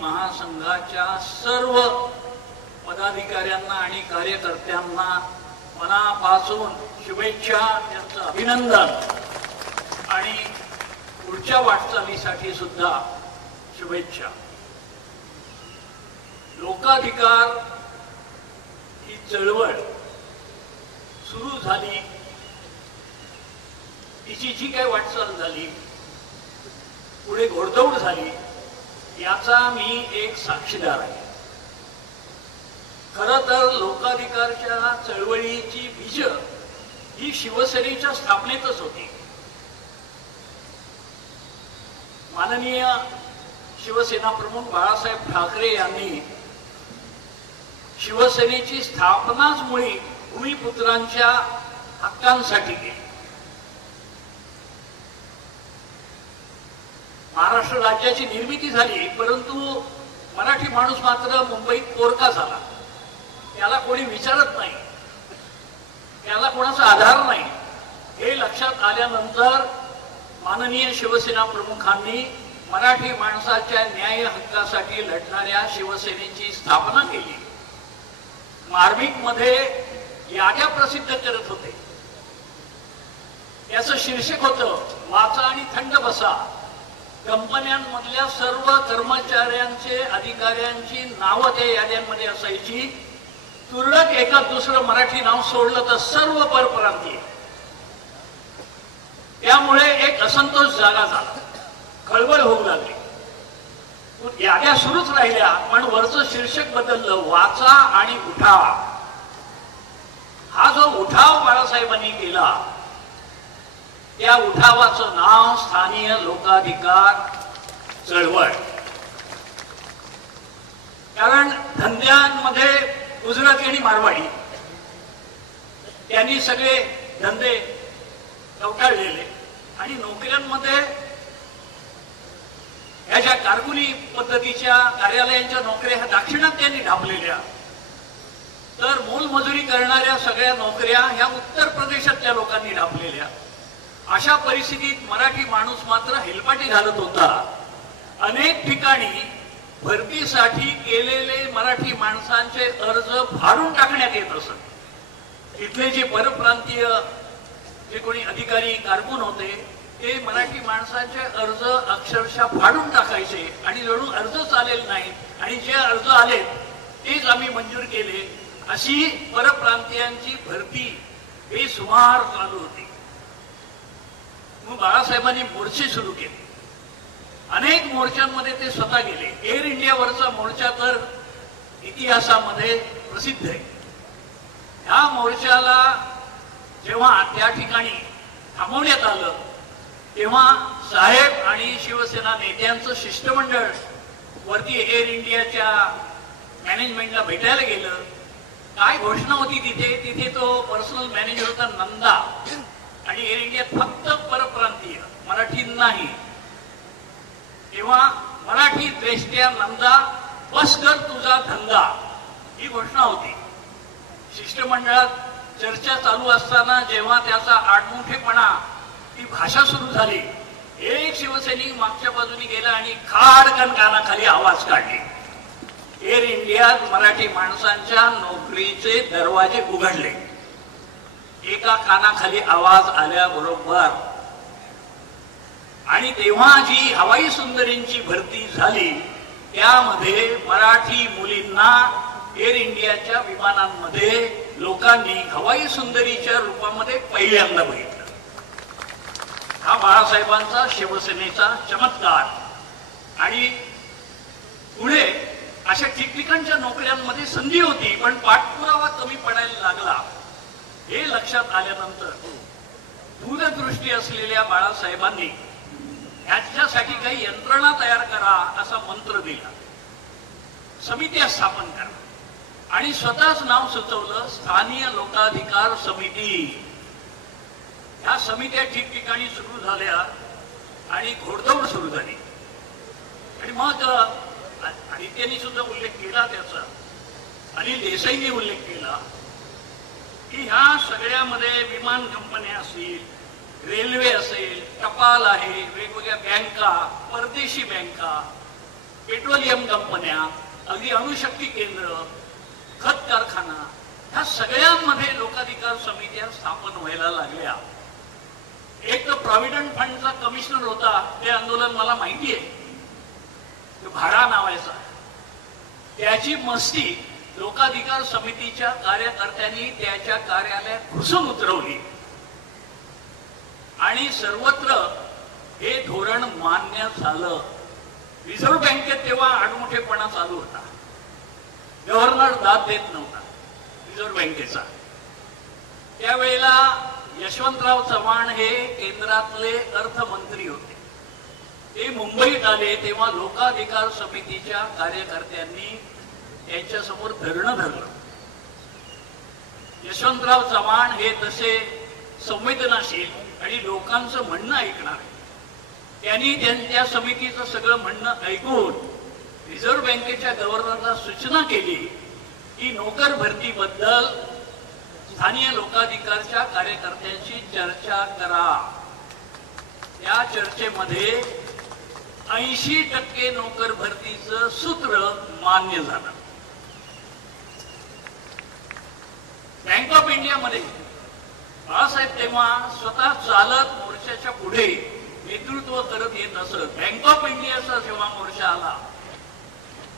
महासंघाच्या सर्व पदाधिकाऱ्यांना आणि कार्यकर्त्यांना मनापासून शुभेच्छा, त्यांचं अभिनंदन आणि पुढच्या वाटचालीसाठी सुद्धा शुभेच्छा। लोकाधिकार ही चळवळ सुरू झाली, तिची जी काही वाटचाल झाली, पुढे घोडदौड झाली, याचा मी एक साक्षीदार आहे। खरं तर लोकाधिकारच्या चळवळीची बीज ही शिवसेनेच्या स्थापनेतच होती। माननीय शिवसेना प्रमुख बाळासाहेब ठाकरे यांनी शिवसेनेची स्थापनाच मुळी भूमिपुत्रांच्या हक्कांसाठी केली। महाराष्ट्र राज्याची निर्मिती झाली, परंतु मराठी माणूस मात्र मुंबईत पोरका झाला। त्याला कोणी विचारत नाही, त्याला कोणाचा आधार नाही। हे लक्षात आल्यानंतर माननीय शिवसेना प्रमुखांनी मराठी माणसाच्या न्याय हक्कासाठी लढणाऱ्या शिवसेनेची स्थापना केली। मार्मिक मध्ये याद्या प्रसिद्ध करत होते, याचं शीर्षक होतं वाचा आणि थंड बसा। कंपन्यांमधल्या सर्व कर्मचाऱ्यांचे, अधिकाऱ्यांची नावं त्या याद्यांमध्ये असायची। तुरळक एकाच दुसरं मराठी नाव सोडलं तर सर्व परप्रांतीय। त्यामुळे एक असंतोष जागा झाला, खळबळ होऊ लागली। याद्या सुरूच राहिल्या, पण वरचं शीर्षक बदललं, वाचा आणि उठा। हा जो उठाव बाळासाहेबांनी केला, त्या उठावाचं नाव स्थानिय लोकाधिकार चळवळ। कारण धंद्यांमध्ये गुजराती आणि मारवाडी त्यांनी सगळे धंदे कवटाळलेले आणि नोकऱ्यांमध्ये ह्या ज्या कारकुनी पद्धतीच्या कार्यालयांच्या नोकऱ्या ह्या दाक्षिणात्यांनी ढापलेल्या, तर मोलमजुरी करणाऱ्या सगळ्या नोकऱ्या ह्या उत्तर प्रदेशातल्या लोकांनी ढापलेल्या। अशा परिस्थितीत मराठी माणूस मात्र हेलपाटी घालत होता। अनेक ठिकाणी भरतीसाठी केलेले मराठी माणसांचे अर्ज फाडून टाकण्यात येत असत। इथले जे परप्रांतीय जे कोणी अधिकारी कारकून होते, ते मराठी माणसांचे अर्ज अक्षरशः फाडून टाकायचे आणि जणू अर्जच आलेले नाहीत, आणि जे अर्ज आले तेच आम्ही मंजूर केले, अशी परप्रांतीयांची भरती बेसुमार चालू होती। मग बाळासाहेबांनी मोर्चे सुरू केले। अनेक मोर्चांमध्ये ते स्वतः गेले। एअर इंडियावरचा मोर्चा तर इतिहासामध्ये प्रसिद्ध आहे। ह्या मोर्चाला जेव्हा त्या ठिकाणी थांबवण्यात आलं, तेव्हा साहेब आणि शिवसेना नेत्यांचं शिष्टमंडळ वरती एअर इंडियाच्या मॅनेजमेंटला भेटायला गेलं। काय घोषणा होती तिथे? तिथे तो पर्सनल मॅनेजर होता नंदा, आणि एअर इंडियात फक्त परप्रांतीय, मराठी नाही। तेव्हा मराठी द्वेष्ट्या नंदा, बस कर तुझा धंदा, ही घोषणा होती। शिष्टमंडळात चर्चा चालू असताना जेव्हा त्याचा आडमुठेपणा, ती भाषा सुरू झाली, एक शिवसैनिक मागच्या बाजूने गेला आणि खाडकन कानाखाली आवाज काढले। एअर इंडियात मराठी माणसांच्या नोकरीचे दरवाजे उघडले। एका कानाखाली आवाज आल्याबरोबर, आणि तेव्हा जी हवाई सुंदरींची भरती झाली, त्यामध्ये मराठी मुलींना एअर इंडियाच्या विमानांमध्ये लोकांनी हवाई सुंदरीच्या रूपामध्ये पहिल्यांदा बघितलं। हा बाळासाहेबांचा शिवसेनेचा चमत्कार। आणि पुढे अशा ठिकठिकाणच्या नोकऱ्यांमध्ये संधी होती, पण पाठपुरावा कमी पडायला लागला। हे लक्षात आल्यानंतर दूरदृष्टी असलेल्या बाळासाहेबांनी ह्याच्यासाठी काही यंत्रणा तयार करा असा मंत्र दिला। समित्या स्थापन करा, आणि स्वतःच नाव सुचवलं, स्थानिय लोकाधिकार समिती। ह्या समित्या ठिकठिकाणी सुरू झाल्या आणि घोडदौड सुरू झाली। आणि मग आदित्यनी सुद्धा उल्लेख केला त्याचा, अनिल देसाईंनी उल्लेख केला की ह्या सगळ्यामध्ये विमान कंपन्या असतील, रेल्वे असेल, टपाल आहे, वेगवेगळ्या बँका, परदेशी बँका, पेट्रोलियम कंपन्या, अगदी अणुशक्ती केंद्र, खत कारखाना, ह्या सगळ्यांमध्ये लोकाधिकार समित्या स्थापन व्हायला लागल्या. एक तर प्रॉव्हिडंट फंडचा कमिशनर होता, ते आंदोलन मला माहिती आहे, भाडा नावायचा. त्याची मस्ती लोकाधिकार समितीच्या कार्यकर्त्यांनी त्याच्या कार्यालयात घुसून उतरवली आणि सर्वत्र हे धोरण मान्य झालं. रिझर्व्ह बँकेत तेव्हा आडमुठेपणा चालू होता. गव्हर्नर दाद देत नव्हता रिझर्व्ह बँकेचा. त्यावेळेला यशवंतराव चव्हाण हे केंद्रातले अर्थमंत्री होते. ते मुंबईत आले तेव्हा लोकाधिकार समितीच्या कार्यकर्त्यांनी त्यांच्यासमोर धरणं धरलं. यशवंतराव चव्हाण हे तसे संवेदनाशील आणि लोकांचं म्हणणं ऐकणार. त्यांनी त्यांच्या समितीचं सगळं म्हणणं ऐकून रिझर्व्ह बँकेच्या गव्हर्नरला सूचना केली की नोकर भरतीबद्दल स्थानीय लोकाधिकारच्या कार्यकर्त्यांशी चर्चा करा. या चर्चेमध्ये 80% नोकर भरतीचं सूत्र मान्य झालं. बँक ऑफ इंडियामध्ये बाळासाहेब तेव्हा स्वतः चालत मोर्चाच्या पुढे नेतृत्व करत येत असत. बँक ऑफ इंडियाचा जेव्हा मोर्चा आला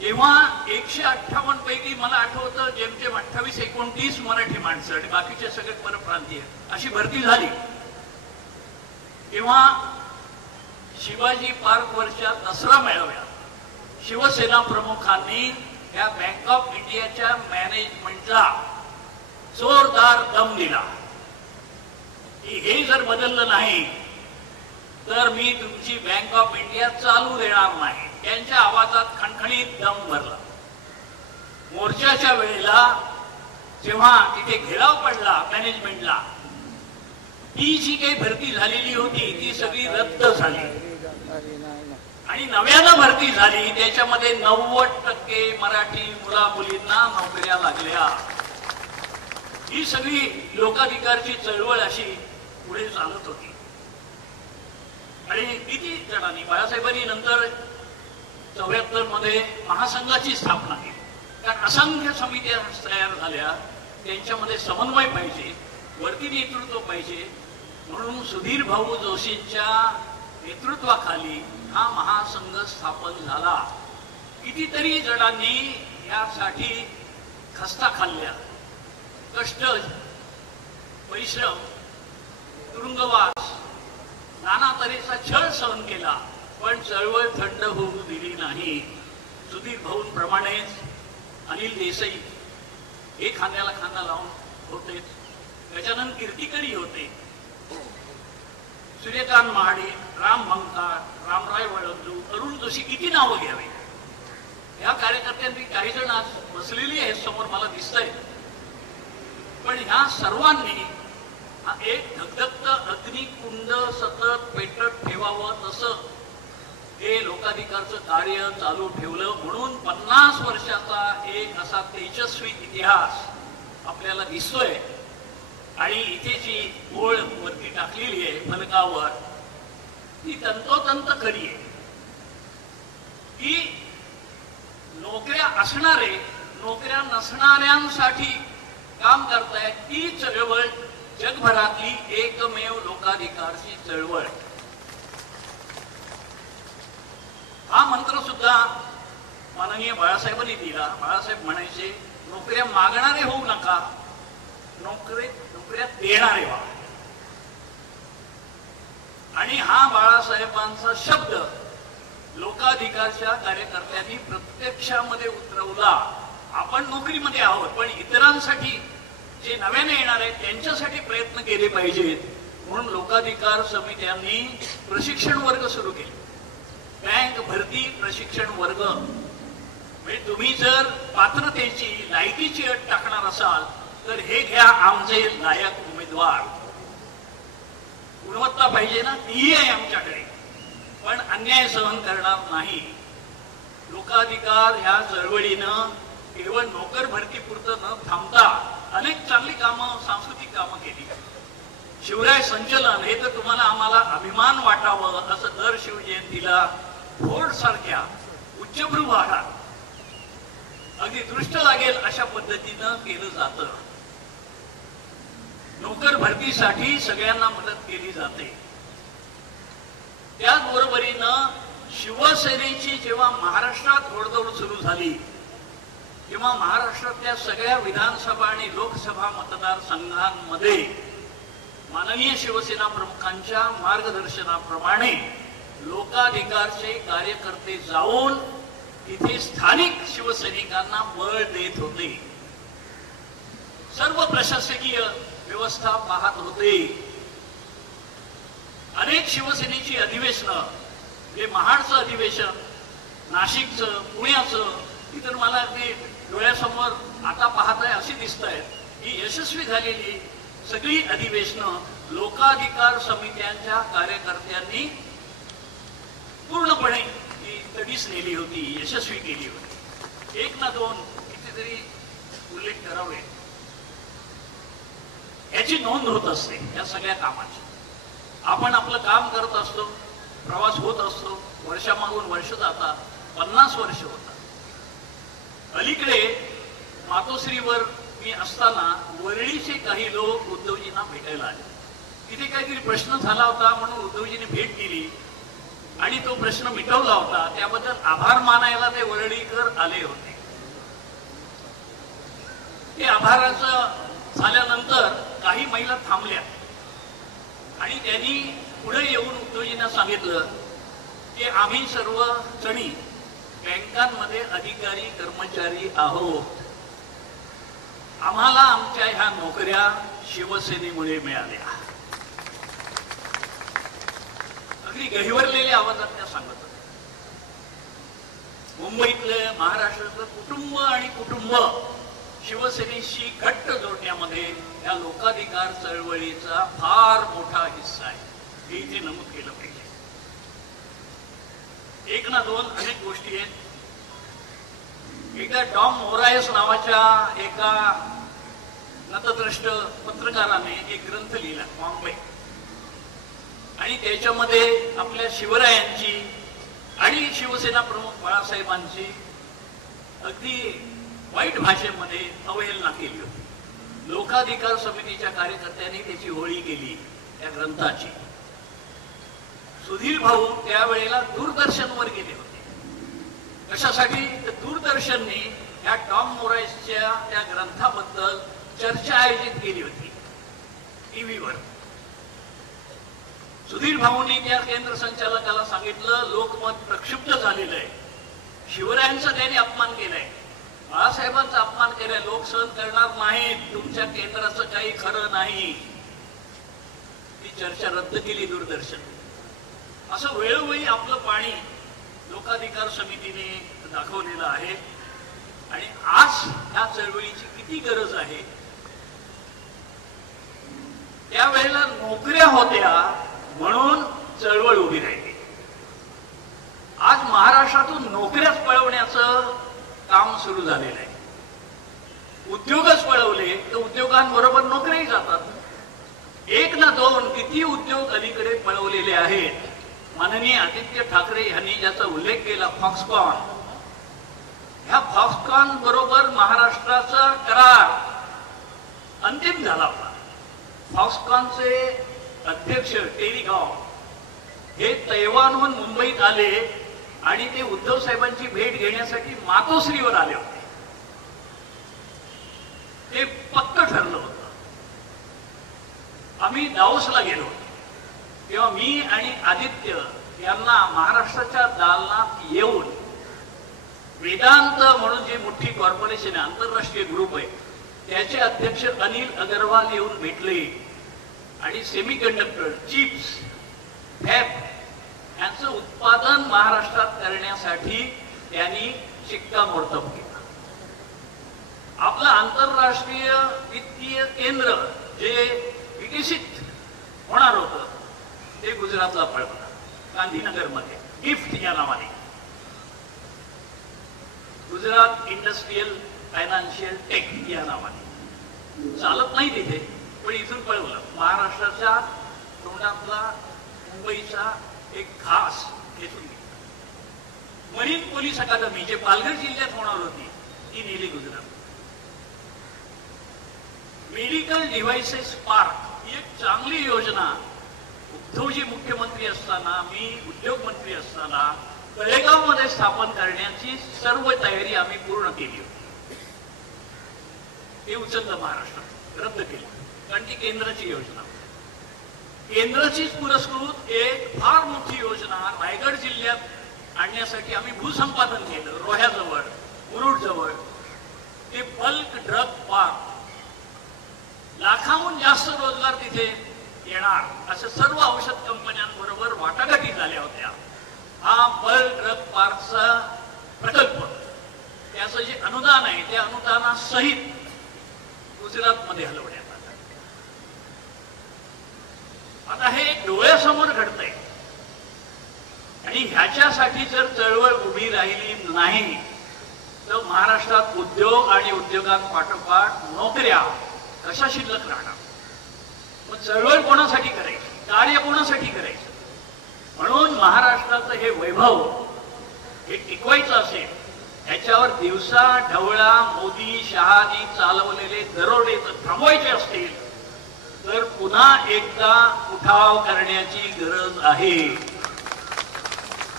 तेव्हा 158 पैकी मला आठवतं जेमतेम 28-29 मराठी माणसं आणि बाकीचे सगळे परप्रांतीय अशी भरती झाली. तेव्हा शिवाजी पार्कवरच्या दसरा मेळाव्यात शिवसेना प्रमुखांनी या बँक ऑफ इंडियाच्या मॅनेजमेंटला जोरदार दम दिला की हे जर बदललं नाही तर मी तुमची बँक ऑफ इंडिया चालू देणार नाही. त्यांच्या आवाजात खणखणीत दम भरला. मोर्चाच्या वेळेला जेव्हा तिथे घेराव पडला मॅनेजमेंटला, ती जी काही भरती झालेली होती ती सगळी रद्द झाली आणि नव्यानं भरती झाली. त्याच्यामध्ये 90% मराठी मुला मुलींना नोकऱ्या लागल्या. ही सगळी लोकाधिकारची चळवळ अशी पुढे चालत होती. आणि किती जणांनी बाळासाहेबांनी नंतर 74 मध्ये महासंघाची स्थापना केली. कारण असंख्य समित्या तयार झाल्या, त्यांच्यामध्ये समन्वय पाहिजे, वरती नेतृत्व पाहिजे. म्हणून सुधीर भाऊ जोशींच्या नेतृत्वाखाली हा महासंघ स्थापन झाला. कितीतरी जणांनी यासाठी खस्ता खाल्ल्या, कष्ट, परिश्रम, तुरुंगवास, नाना तऱ्हेचा छळ सहन केला, पण चळवळ थंड होऊ दिली नाही. सुधीर भाऊंप्रमाणेच अनिल देसाई हे खांद्याला खांदा लावून होतेच, गजानन कीर्तिकरी होते, सूर्यकांत महाडे, राम भंकार, रामराय वळंजू, अरुण जोशी, किती नावं घ्यावी. या कार्यकर्त्यांनी काही जण आज बसलेली आहेत समोर मला दिसतंय. पण ह्या सर्वांनी एक धगधगत अग्निकुंड सतत पेटत ठेवावं तसं हे लोकाधिकारचं कार्य चालू ठेवलं. म्हणून 50 वर्षाचा एक असा तेजस्वी इतिहास आपल्याला दिसतोय. आणि इथे जी ओळ वरती टाकलेली आहे फलकावर ती तंतोतंत खरी आहे की नोकऱ्या असणारे नोकऱ्या नसणाऱ्यांसाठी काम करतायत. ती चळवळ जगभरातली एकमेव लोकाधिकारची चळवळ. हा मंत्र सुद्धा माननीय बाळासाहेबांनी दिला. बाळासाहेब म्हणायचे नोकऱ्या मागणारे होऊ नका, नोकऱ्या देणारे व्हा. आणि हा बाळासाहेबांचा शब्द लोकाधिकारच्या कार्यकर्त्यांनी प्रत्यक्षामध्ये उतरवला. आपण नोकरीमध्ये आहोत पण इतरांसाठी जे नव्याने येणार आहेत त्यांच्यासाठी प्रयत्न केले पाहिजेत. म्हणून लोकाधिकार समित्यांनी प्रशिक्षण वर्ग सुरू केले. बँक भरती प्रशिक्षण वर्ग. म्हणजे तुम्ही जर पात्रतेची लायकीची अट टाकणार असाल तर हे घ्या आमचे लायक उमेदवार. गुणवत्ता पाहिजे ना, तीही आहे आमच्याकडे, पण अन्याय सहन करणार नाही. लोकाधिकार ह्या चळवळीनं केवळ नोकर भरती पुरतं न थांबता अनेक चांगली कामं, सांस्कृतिक कामं केली. शिवराय संचलन हे तर तुम्हाला आम्हाला अभिमान वाटावं असं दर शिवजयंतीला फोर्ड सारख्या उच्चभ्रू भागात अगदी दृष्ट लागेल अशा पद्धतीनं केलं जातं. नोकर भरतीसाठी सगळ्यांना मदत केली जाते. त्याचबरोबरीनं शिवसेनेची जेव्हा महाराष्ट्रात घोडदौड सुरू झाली तेव्हा महाराष्ट्रातल्या सगळ्या विधानसभा आणि लोकसभा मतदारसंघांमध्ये माननीय शिवसेना प्रमुखांच्या मार्गदर्शनाप्रमाणे लोकाधिकारचे कार्यकर्ते जाऊन तिथे स्थानिक शिवसैनिकांना बळ देत होते. सर्व प्रशासकीय व्यवस्था पाहत होते. अनेक शिवसेनेची अधिवेशनं, हे महाडचं अधिवेशन, नाशिकचं, पुण्याचं, इतर मला अगदी डोळ्यासमोर आता पाहताय अशी दिसत आहेत ही यशस्वी झालेली सगळी अधिवेशनं लोकाधिकार समित्यांच्या कार्यकर्त्यांनी पूर्णपणे तडीस नेली होती, यशस्वी केली होती. एक ना दोन कितीतरी उल्लेख करावे याची नोंद होत असते या सगळ्या कामाची. आपण आपलं काम करत असतो, प्रवास होत असतो, वर्षामागून वर्ष जातात, 50 वर्ष होतात. अलीकडे मातोश्रीवर मी असताना वरळीचे काही लोक उद्धवजींना भेटायला आले. तिथे काहीतरी प्रश्न झाला होता म्हणून उद्धवजींनी भेट दिली आणि तो प्रश्न मिटवला होता. त्याबद्दल आभार मानायला ते वरळीकर आले होते. ते आभाराचं झाल्यानंतर काही महिला थांबल्या आणि त्यांनी पुढे येऊन उद्धवजींना सांगितलं की आम्ही सर्व जणी बँकांमध्ये अधिकारी कर्मचारी आहोत. आम्हाला आमच्या ह्या नोकऱ्या शिवसेनेमुळे मिळाल्या. अगदी गहिवरलेल्या आवाजात त्या सांगत होत्या. मुंबईतलं, महाराष्ट्रातलं कुटुंब आणि कुटुंब शिवसेनेशी घट्ट जोडण्यामध्ये या लोकाधिकार चळवळीचा फार मोठा हिस्सा आहे, हे इथे नमूद केलं पाहिजे. एक ना दोन अनेक गोष्टी आहेत. एकदा टॉम मोरायस नावाच्या एका नतद्रष्ट पत्रकाराने एक ग्रंथ लिहिला, बॉम्बे, आणि त्याच्यामध्ये आपल्या शिवरायांची आणि शिवसेना प्रमुख बाळासाहेबांची अगदी वाईट भाषेमध्ये अवहेलना केली होती. लोकाधिकार समितीच्या कार्यकर्त्यांनी त्याची होळी केली त्या ग्रंथाची. सुधीर भाऊ त्यावेळेला दूरदर्शनवर गेले होते. कशासाठी? तर दूरदर्शनने या टॉम मोरायसच्या त्या ग्रंथाबद्दल चर्चा आयोजित केली होती टीव्हीवर. सुधीर भाऊंनी त्या केंद्र संचालकाला सांगितलं, लोकमत प्रक्षुब्ध झालेलं आहे, शिवरायांचा त्यांनी अपमान केलाय, बाळासाहेबांचा अपमान केलाय, लोक सहन करणार नाहीत, तुमच्या केंद्राचं काही खरं नाही. ती चर्चा रद्द केली दूरदर्शन. असं वेळोवेळी आपलं पाणी लोकाधिकार समितीने दाखवलेलं आहे. आणि आज ह्या चळवळीची किती गरज आहे. त्यावेळेला नोकऱ्या होत्या म्हणून चळवळ उभी राहिली. आज महाराष्ट्रातून नोकऱ्याच पळवण्याचं काम सुरू झालेलं आहे. उद्योगच पळवले तर उद्योगांबरोबर नोकऱ्याही जातात. एक ना दोन किती उद्योग अलीकडे पळवलेले आहेत. माननीय आदित्य ठाकरे यांनी ज्याचा उल्लेख केला, फॉक्सकॉन, ह्या फॉक्सकॉन बरोबर महाराष्ट्राचा करार अंतिम झाला होता. फॉक्सकॉनचे अध्यक्ष टेरी गाव हे तैवानहून मुंबईत आले आणि ते उद्धव साहेबांची भेट घेण्यासाठी मातोश्रीवर आले होते. ते पक्क ठरलं होतं. आम्ही दावोसला गेलो तेव्हा मी आणि आदित्य यांना महाराष्ट्राच्या दालनात येऊन वेदांत म्हणून जे मोठी कॉर्पोरेशन आहे, आंतरराष्ट्रीय ग्रुप आहे, त्याचे अध्यक्ष अनिल अगरवाल येऊन भेटले आणि सेमीकंडक्टर, चिप्स, फॅब यांचं उत्पादन महाराष्ट्रात करण्यासाठी त्यांनी शिक्कामोर्तब केला. आपलं आंतरराष्ट्रीय वित्तीय केंद्र जे विकसित होणार होतं ते गुजरातला पडलं, गांधीनगरमध्ये, गिफ्ट या नावाने. गुजरात इंडस्ट्रियल फायनान्शियल टेक या नावाने चालत नाही तिथे, पण इथून पळवलं. महाराष्ट्राच्या तोंडातला मुंबईचा एक घास घेतून घेतला. मरीन पोलीस अकादमी जे पालघर जिल्ह्यात होणार होती ती नेली गुजरात. मेडिकल डिव्हाइसेस पार्क ही एक चांगली योजना उद्धवजी मुख्यमंत्री असताना, मी उद्योग मंत्री असताना तळेगाव मध्ये स्थापन करण्याची सर्व तयारी आम्ही पूर्ण केली होती. ते उचललं महाराष्ट्रात, रद्द केलं, कारण ती केंद्राची योजना, केंद्राचीच पुरस्कृत एक फार मोठी योजना रायगड जिल्ह्यात आणण्यासाठी आम्ही भूसंपादन केलं. रोह्याजवळ, मुरुड जवळ ते बल्क ड्रग पार्क, लाखाहून जास्त रोजगार तिथे येणार असं सर्व औषध कंपन्यांबरोबर वाटाघाटी झाल्या होत्या. हा बल्क ड्रग पार्कचा प्रकल्प, त्याचं जे अनुदान आहे त्या अनुदानासहित गुजरातमध्ये हलवण्यात आलं. आता हे डोळ्यासमोर घडतंय आणि ह्याच्यासाठी जर चळवळ उभी राहिली नाही तर महाराष्ट्रात उद्योग आणि उद्योगांपाठोपाठ नोकऱ्या कशा शिल्लक राहणार. मग चळवळ कोणासाठी करायची, कार्य कोणासाठी करायचं. म्हणून महाराष्ट्राचं हे वैभव हे टिकवायचं असेल, याच्यावर दिवसा ढवळा मोदी शहानी चालवलेले दरोडे जर थांबवायचे असतील तर पुन्हा एकदा उठाव करण्याची गरज आहे.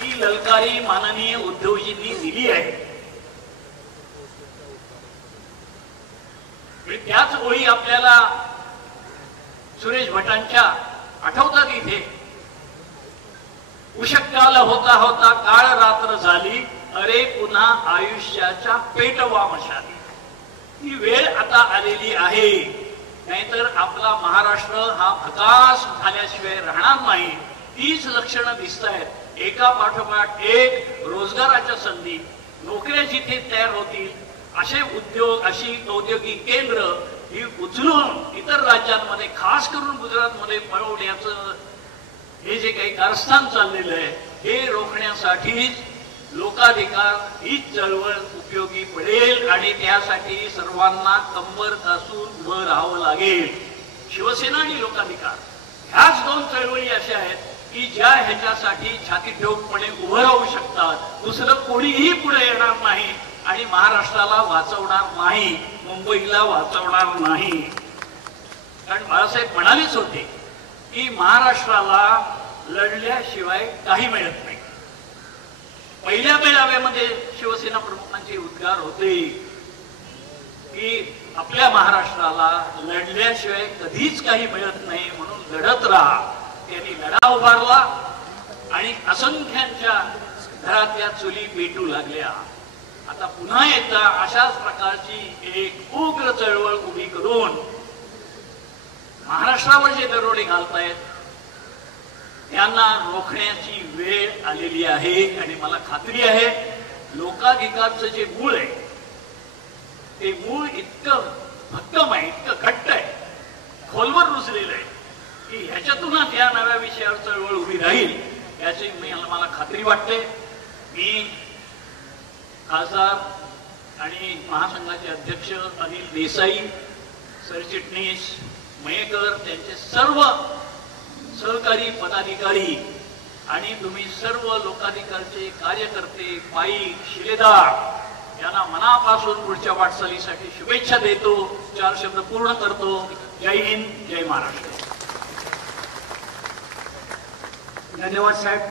ही ललकारी माननीय उद्धवजींनी दिली आहे. त्याच ओळी आपल्याला सुरेश भटांच्या आठवतात. इथे उशक्काल होता होता काळ रात्र झाली, अरे पुन्हा आयुष्याच्या पेटवा मशाली. ही वेळ आता आलेली आहे, नाहीतर आपला महाराष्ट्र हा भकास झाल्याशिवाय राहणार नाही. तीच लक्षणं दिसत आहेत. एका पाठोपाठ एक रोजगाराच्या संधी, नोकऱ्या जिथे तयार होतील असे उद्योग, अशी औद्योगिक केंद्र ही उचलून इतर राज्यांमध्ये, खास करून गुजरातमध्ये पळवण्याचं हे जे काही कारस्थान चाललेलं आहे हे रोखण्यासाठीच लोकाधिकार हीच चळवळ उपयोगी पडेल आणि त्यासाठी सर्वांना कंबर कसून उभं राहावं लागेल. शिवसेना आणि लोकाधिकार ह्याच दोन चळवळी अशा आहेत की ज्या ह्याच्यासाठी छाती ठोकपणे उभं राहू शकतात. दुसरं कोणीही पुढे येणार नाही आणि महाराष्ट्राला वाचवणार नाही, मुंबईला वाचवणार नाही. कारण बाळासाहेब म्हणालेच होते की महाराष्ट्राला लढल्याशिवाय काही मिळत नाही. पहिल्या मेळाव्यामध्ये शिवसेना प्रमुखांचे उद्गार होते की आपल्या महाराष्ट्राला लढल्याशिवाय कधीच काही मिळत नाही, म्हणून लढत राहा. त्यांनी लढा उभारला आणि असंख्यांच्या घरातल्या चुली पेटू लागल्या. आता पुन्हा एकदा अशाच प्रकारची एक उग्र चळवळ उभी करून महाराष्ट्रावर जे दरोडे घालतायत त्यांना रोखण्याची वेळ आलेली आहे. आणि मला खात्री आहे लोकाधिकारचं जे मूळ आहे ते मूळ इतकं भक्कम आहे, इतकं घट्ट आहे, खोलवर रुजलेलं आहे की ह्याच्यातूनच या नव्या विषयावर चळवळ उभी राहील याची मला खात्री वाटते. मी खासदार आणि महासंघाचे अध्यक्ष अनिल देसाई, सरचिटणीस मयेकर, त्यांचे सर्व सहकारी पदाधिकारी आणि तुम्ही सर्व लोकाधिकारचे कार्यकर्ते, पायी शिलेदार यांना मनापासून पुढच्या वाटचालीसाठी शुभेच्छा देतो. 4 शब्द पूर्ण करतो. जय हिंद, जय महाराष्ट्र. धन्यवाद साहेब.